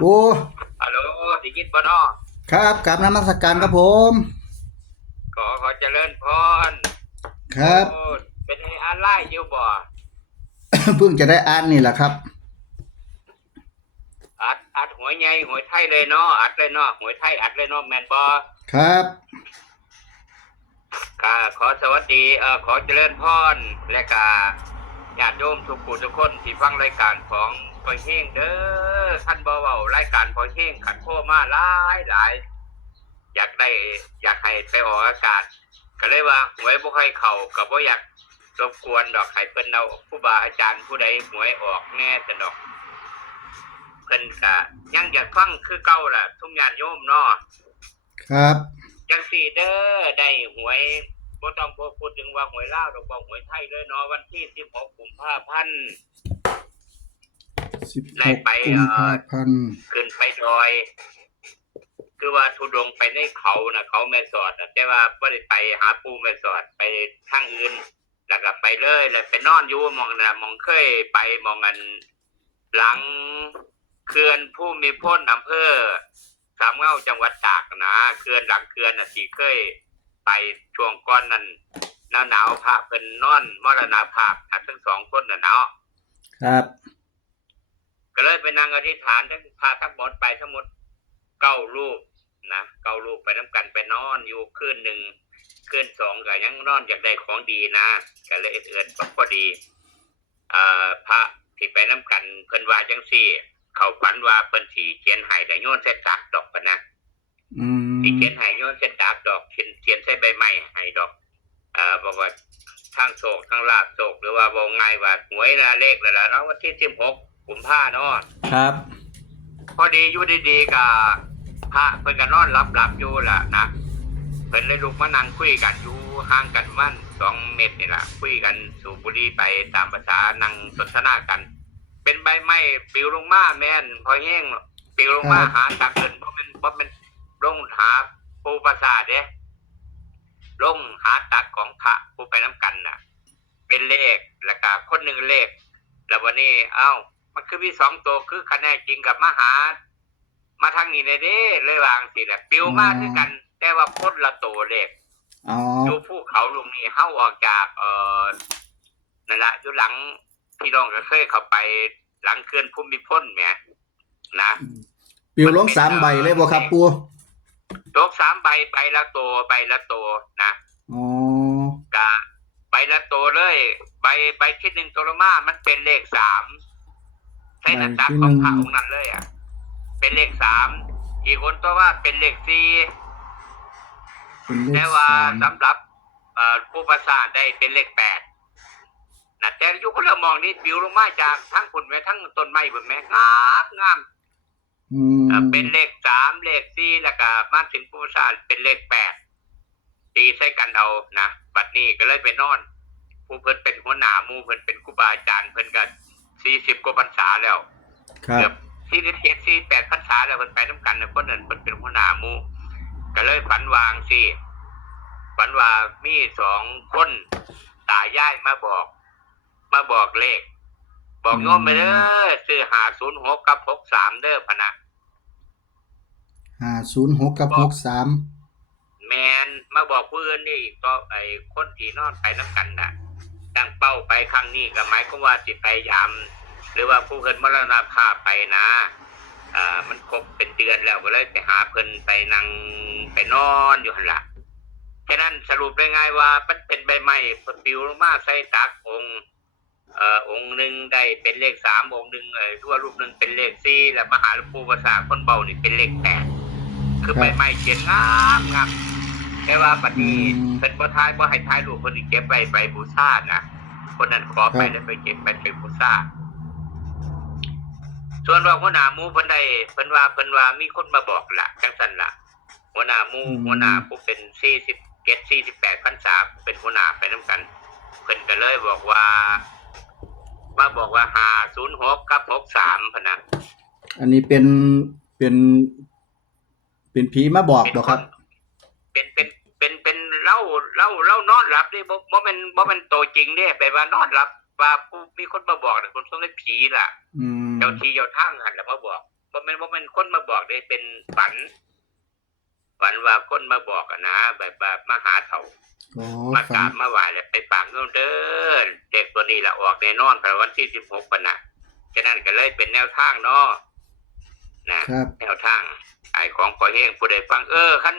โอ้ฮัลโหลไดิจิตบ่เนาะครับกราบนมัสการครับผม ขอขอเจริญพรครับโอ้เป็นไงออนไลน์อยู่บ่เพิ่งจะได้อ่านนี่แหละครับ อัดอัดหวยใหญ่หวยไทยเลยเนาะอัดเลยเนาะหวยไทยอัดเลยเนาะแม่นบ่ครับค่ะขอสวัสดีเอ่อขอเจริญพรและก็ญาติโยมทุกผู้ทุกคนที่ฟังรายการของ พอเฮงเด้อท่านบ่เว้ารายการพอเฮงขันโทรมาหลายหลายอยากได้ อยากให้ไปออกอากาศ ก็เลยว่าหวยบ่ค่อยเข้าก็บ่อยากรบกวนดอกให้เพิ่นเอาผู้บาอาจารย์ผู้ใดหวยออกแน่สนอกเพิ่นก็ยังอยากฟังคือเก่าล่ะ ทุกญาติโยมเนาะครับจังสี่เด้อได้หวยบ่ต้องพูดถึงว่าหวยลาวดอกบ่หวยไทยเลยเนาะวันที่16กุมภาพันธ์ สิบไล่หกไปกุมภาพันธ์ขึ้นไปดอย คือว่าทุดงไปในเขาน่ะเขาแม่สอดน่ะแต่ว่าบ่ได้ไปหาปู่แม่สอดไปทางอื่น แล้วก็ไปเลยแล้วไปนอนอยู่หมองน่ะหมองเคยไปหมองอัน หลังเขื่อนผู้มีพ้นอำเภอสามเงาจังหวัดตากนะเขื่อนหลังเขื่อนน่ะที่เคย ไปช่วงก้อนนั้นหนาวหนาวๆพระเพิ่นนอนมรณภาพอะทั้งสองคนน่ะเนาะ ครับ ก็เลยไปนั่งอธิษฐานทั้งพาทั้งหมดไปทั้งหมดเก้ารูปนะเก้ารูปไปน้ำกันไปนอนอยู่คืนหนึ่งคืนสองก็ยังนอนอยากได้ของดีนะก็เลยเอื่นพอดีเอ่อพระที่ไปน้ำกันเพิ่นว่าจังซี่ เขาฝันว่าเพิ่นสีเขียนใหายได้โยนใส่ตากดอกปะนะอืมที่เขียนใหายโยนใส่ตากดอกเขียนเขียนใส่ใบไม้ให้ดอกเอ่อบอกว่าทั้งโศกทั้งลาบโศกหรือว่าบอกไงายว่าหวยละเลขละละเนาะวันที่สิบหก กุมภาเนาะครับ พอดีอยู่ดีๆกับพระเพิ่นก็นอนรับหลับอยู่ล่ะนะเพิ่นเลยลุกมานั่งคุยกันอยู่ห่างกันประมันสองเมตรนี่ล่ะคุยกันสูบบุหรี่ไปตามภาษานั่งสนทนากัน เป็นใบไม้ปลิวลงมาแม่น พอแห้งปลิวลงมาหาตักเพิ่นบ่แม่นบ่แม่นลงหาปูปราสาทเด้ลงหาตักของพระผู้ไปน้ำกันน่ะ เป็นเลขแล้วก็คนหนึ่งเลข แล้ววันนี้ เอ้า มันคือมีสองตัวคือคะแนนจริงกับมาหา มาทางนี้เลยเด้เลยวางสิแหละปิวมาคือกัน แต่ว่าพ้นละตัวเลขอ๋อดูภูเขาลุงนี่เข้าออกจาก เอ่อนั่นละอยู่หลังพี่น้องก็เคยเข้าไปหลังเขื่อนภูมิพลเนี่ยนะปิวลงสามใบเลยบ่ครับปูโลกสามใบใบละตัวใบละตัวนะอ๋อกะใบละตัวเลย ใบใบที่หนึ่งตัวละมามันเป็นเลขสาม ใช่นะตักของพระองค์นั้นเลยอะ เป็นเลขสามอีกคนตัวว่าเป็นเลขสี่เป็นเลขแต่ว่าสามสำหรับเอ่อผู้ประสาทได้เป็นเลขแปดนะแต่อยุคคนละมองนี่ปิวลงมาจากทั้งผุนแม่ทั้งต้นไม้บนแม่งามงามอืมอ่าเป็นเลขสามเลขสี่แล้วก็มาถึงผู้ประสาทเป็นเลขแปดตีใส่กันเอานะบัดนี้ก็เลยไปนอน ผู้เพิ่นเป็นหัวหน้าหมู่เพิ่นเป็นครูบาอาจารย์เพิ่นก็ สี่สิบกว่าพรรษาแล้วครับเกือบสี่สิบเจ็ดสี่แปดพรรษาแล้วเพิ่นไปน้ำกันนะคนนั้นเพิ่นเป็นหัวหน้าหมู่ก็เลยฝันวางสิฝันว่ามีสองคนตายายมาบอก มาบอกเลข บอกโยมไปเด้อซื้อหาศูนย์หกกับหกสามเด้อพะนะ ห้าศูนย์หกกับหกสามแมนมาบอกผู้อื่นนี่ก็ไอ้คนที่นอนไปน้ำกันน่ะ ตั้งเป้าไปครั้งนี้ก็หมายความว่าสิไปยาม หรือว่าผู้เพิ่นมรณภาพไปนะอ่ามันครบเป็นเดือนแล้วก็เลยไปหาเพิ่นไปนั่งไปนอนอยู่หันละฉะนั้นสรุปได้ง่ายว่ามันเป็นใบไม้ปลิวลงมาใส่ตักองค์เอ่อองค์หนึ่งได้เป็นเลขสามองค์หนึ่งเอ่อทั่วรูปหนึ่งเป็นเลขสี่แล้วมหาลวงปู่ภาษาคนเบานี่เป็นเลขแปดคือใบไม้เขียนงามงาม แต่ว่าบัดนี้เพิ่นบ่ทายบ่ให้ทายรูปเพิ่นสิเก็บไว้ไปบูชานะคนนั้นขอไปแล้วไปเก็บไปเป็นบูชาส่วนว่าหัวหน้าหมูเพิ่นได้เพิ่นว่าเพิ่นว่ามีคนมาบอกละจังซั่นละหัวหน้าหมูหัวหน้าผู้เป็น40เกต48พรรษาเป็นหัวหน้าไปนํกันเพิ่นก็เลยบอกว่ามาบอกว่า506กับ63พะนะอันนี้เป็นเป็น เป็นผีมาบอกดอกครับ เป็นเป็นเป็นเป็นเล่าเล่าเล่านอนหลับนี่บ่บ่แม่นบ่แม่นโตวจริงเด้ไปว่านอนหลับว่าผู้มีคนมาบอกน่ะคนสมเป็นผีล่ะอืมเจ้าที่เจ้าทางหันแล้วมาบอกบ่บ่แม่นบ่แม่นคนมาบอกได้เป็นฝัน ฝันว่าคนมาบอกอะนะแบบแบบมาหาเฒ่าอ๋อมากฟัรางบมาไหว้แล้วไปปางเงินเดินเด็กตัวนี้ละออกแน่นอนภายวันที่สิบหกปะนะฉะนั้นก็เลยเป็นแนวทางเนาะนะ ครับ แนวทางไอ้ของปอเฮงผู้ใดฟังเออขั้น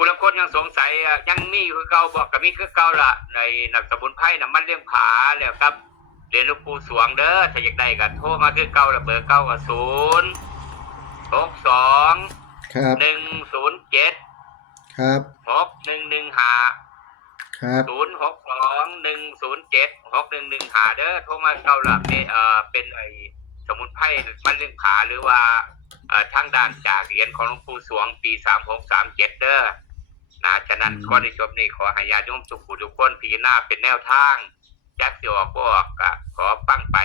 ผู้ละคนยังสงสัยอะยังมีคือเก่าบอกกับมีคือเก่าละในนักสมุนไพรน้ำมันเลี้ยงผาแล้วครับเรียนหลูกปู่สวงเด้อถ้าอยากได้ก็โทรมาคือเก่าละเบอร์เก้ากับศูนย์หกสองครับหนึ่งศูนย์เจ็ดครับหกหนึ่งหนึ่งห้าครับศูนย์หกสองหนึ่งศูนย์เจ็ดหกหนึ่งหนึ่งหาเด้อโทรมาเก้าหลับนี่เอ่อเป็นไอสมุนไพรมันเรื่องขาหรือว่าเอ่อทางด้านจากเหรียญของหลวงปู่สวงปีสามหกสามเจ็ดเด้อ นะฉะนั้นข้อที่จบนี้ขอให้ญาติโยมทุกผู้ทุกคนพิจารณาเป็นแนวทางจักสิออกบ่ออกก็ขอปั้งไป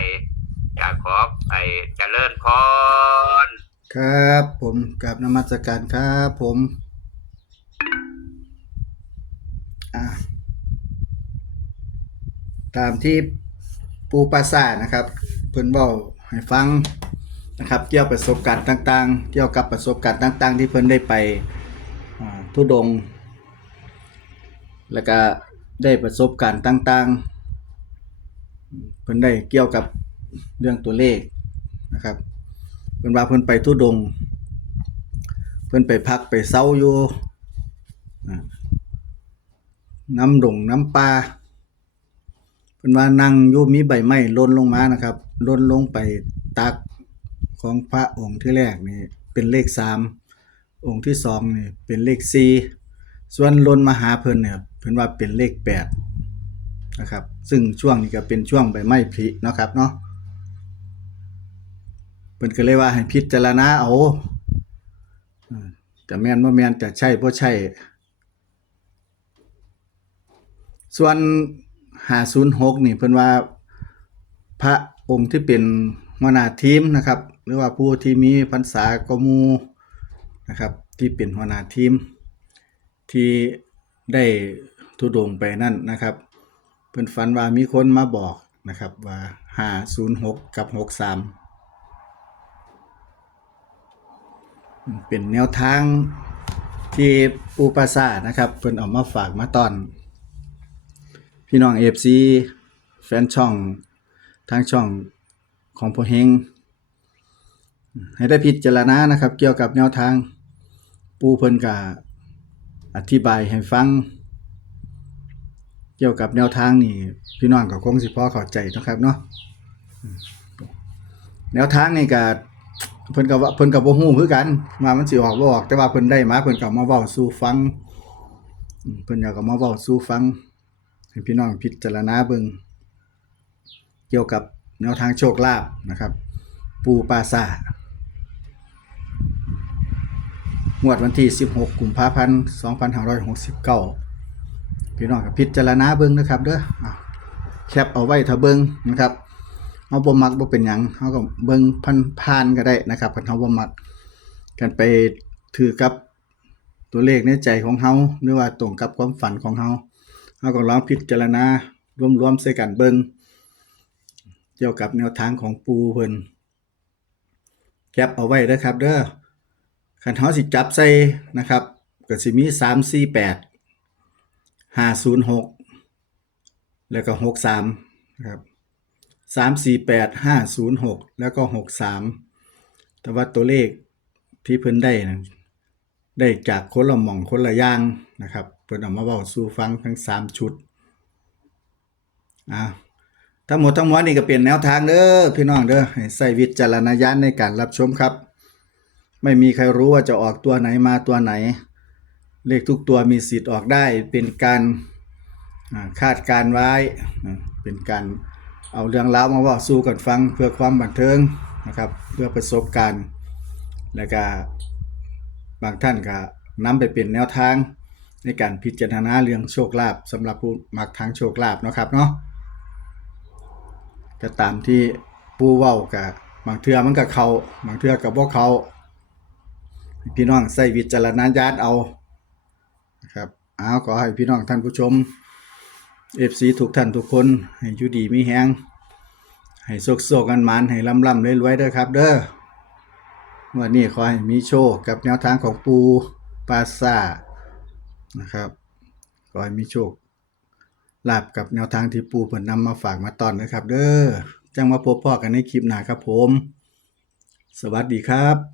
อยากขอไอเจริญพรครับผมกราบนมัสการครับผมอะตามที่ปูปราสาทนะครับ เพิ่นเว้าให้ฟังนะครับ เกี่ยวประสบการณ์ต่าง ๆ เกี่ยวกับประสบการณ์ต่าง ๆ ที่เพิ่นได้ไปอ่าทุดงค์ แล้วก็ได้ประสบการณ์ต่างๆ เพิ่นได้เกี่ยวกับเรื่องตัวเลขนะครับเพิ่นว่าเพิ่นไปทุดง เพิ่นไปพักไปเซาอยู่น้ำดงน้ำปลาเพิ่นว่านั่งอยู่มีใบไม้ล่นลงมานะครับล่นลงไปตักของพระองค์ที่แรกนี่เป็นเลขสามองค์ที่สองนี่เป็นเลขสี่ส่วนล่นมาหาเพิ่นเนี่ย เพิ่นว่าเป็นเลขแปดนะครับซึ่งช่วงนี้ก็เป็นช่วงใบไม้ผลินะครับเนาะเพิ่นก็เลยว่าให้พิจารณาเอาอืมจะแมนบ่แมนจะใช่บ่ใช่ ส่วน506นี่เพิ่นว่าพระองค์ที่เป็นหัวหน้าทีมนะครับ หรือว่าผู้ที่มีพรรษากมูนะครับ ที่เป็นหัวหน้าทีมที่ได้ ทุดงไปนั่นนะครับ เพิ่อนฝันว่ามีคนมาบอกนะครับว่า506กับ63เป็นแนวทางที่ปูปราสาทนะครับ เพิ่นเอามาฝากมาตอน พี่น้อง FC แฟนช่องทางช่องของพอเฮงให้ได้พิจารณานะครับ เกี่ยวกับแนวทางปูเพิ่นก็อธิบายให้ฟัง กี่ยวกับแนวทางนี่พี่น้องก็คงสิพอเข้าใจนะครับเนาะแนวทางนี่ก็เพิ่นก็ว่าเพิ่นก็บ่ฮู้คือกันว่ามันสิออกบ่ออก แต่ว่าเพิ่นได้มาเพิ่นก็มาเว้าสู่ฟังเพิ่นอยากก็มาเว้าสู่ฟังให้พี่น้องพิจารณาเบิ่งเกี่ยวกับแนวทางโชคลาภนะครับ ปูปาสางวดวันที่ 16 กุมภาพันธ์ 2569 พี่น้องก็พิจารณาเบิ่งนะครับเด้อแคปเอาไว้ถ้าเบิ่งนะครับเฮาบ่มักบ่เป็นหยังเฮาก็เบิ่งผ่านก็ได้นะครับคันเฮาบ่มักกันไปถือกับตัวเลขในใจของเฮาหรือว่าตรงกับความฝันของเฮาเฮาก็ลองพิจารณารวมๆใส่กันเบิ่งเกี่ยวกับแนวทางของปูเพิ่นแคปเอาไว้เด้อครับเด้อคันเฮาสิจับใส่นะครับก็สิมี3 4 8 506แล้วก็63นะครับสามสี่แปดห้าศูนย์หกแล้วก็หกสามแต่ว่าตัวเลขที่เพิ่นได้นะได้จากคนละหม่องคนละย่างนะครับเพิ่นเอามาเว้าสู่ฟังทั้งสามชุดอ่าทั้งหมดทั้งมวลนี่ก็เป็นแนวทางเด้อพี่น้องเด้อให้ใส่วิจารณญาณในการรับชมครับ ไม่มีใครรู้ว่าจะออกตัวไหนมาตัวไหน เลขทุกตัวมีสิทธิ์ออกได้เป็นการคาดการไว้เป็นการเอาเรื่องราวมาว่าสู่กันฟังเพื่อความบันเทิงนะครับ เพื่อประสบการณ์ และก็บางท่านก็นำไปเป็นแนวทางในการพิจารณาเรื่องโชคลาภสำหรับผู้มักทางโชคลาภนะครับเนาะก็ตามที่ปูเว้ากับบางเทือมันก็เขาบางเทือก็บ่เขาพี่น้องใส่วิจารณญาณเอา เอาขอให้พี่น้องท่านผู้ชมเอฟซีทุกท่านทุกคน ให้อยู่ดีมีแฮงให้โชคโชคกันหมานให้ลำลำรวยๆเด้อครับ เด้อวันนี้ขอให้มีโชคกับแนวทางของปูปาซานะครับขอให้มีโชคลาบกับแนวทางที่ปูเพิ่นนำมาฝากมาตอนนะครับ เด้อจังมาพบพ่อกันในคลิปหน้าครับผม สวัสดีครับ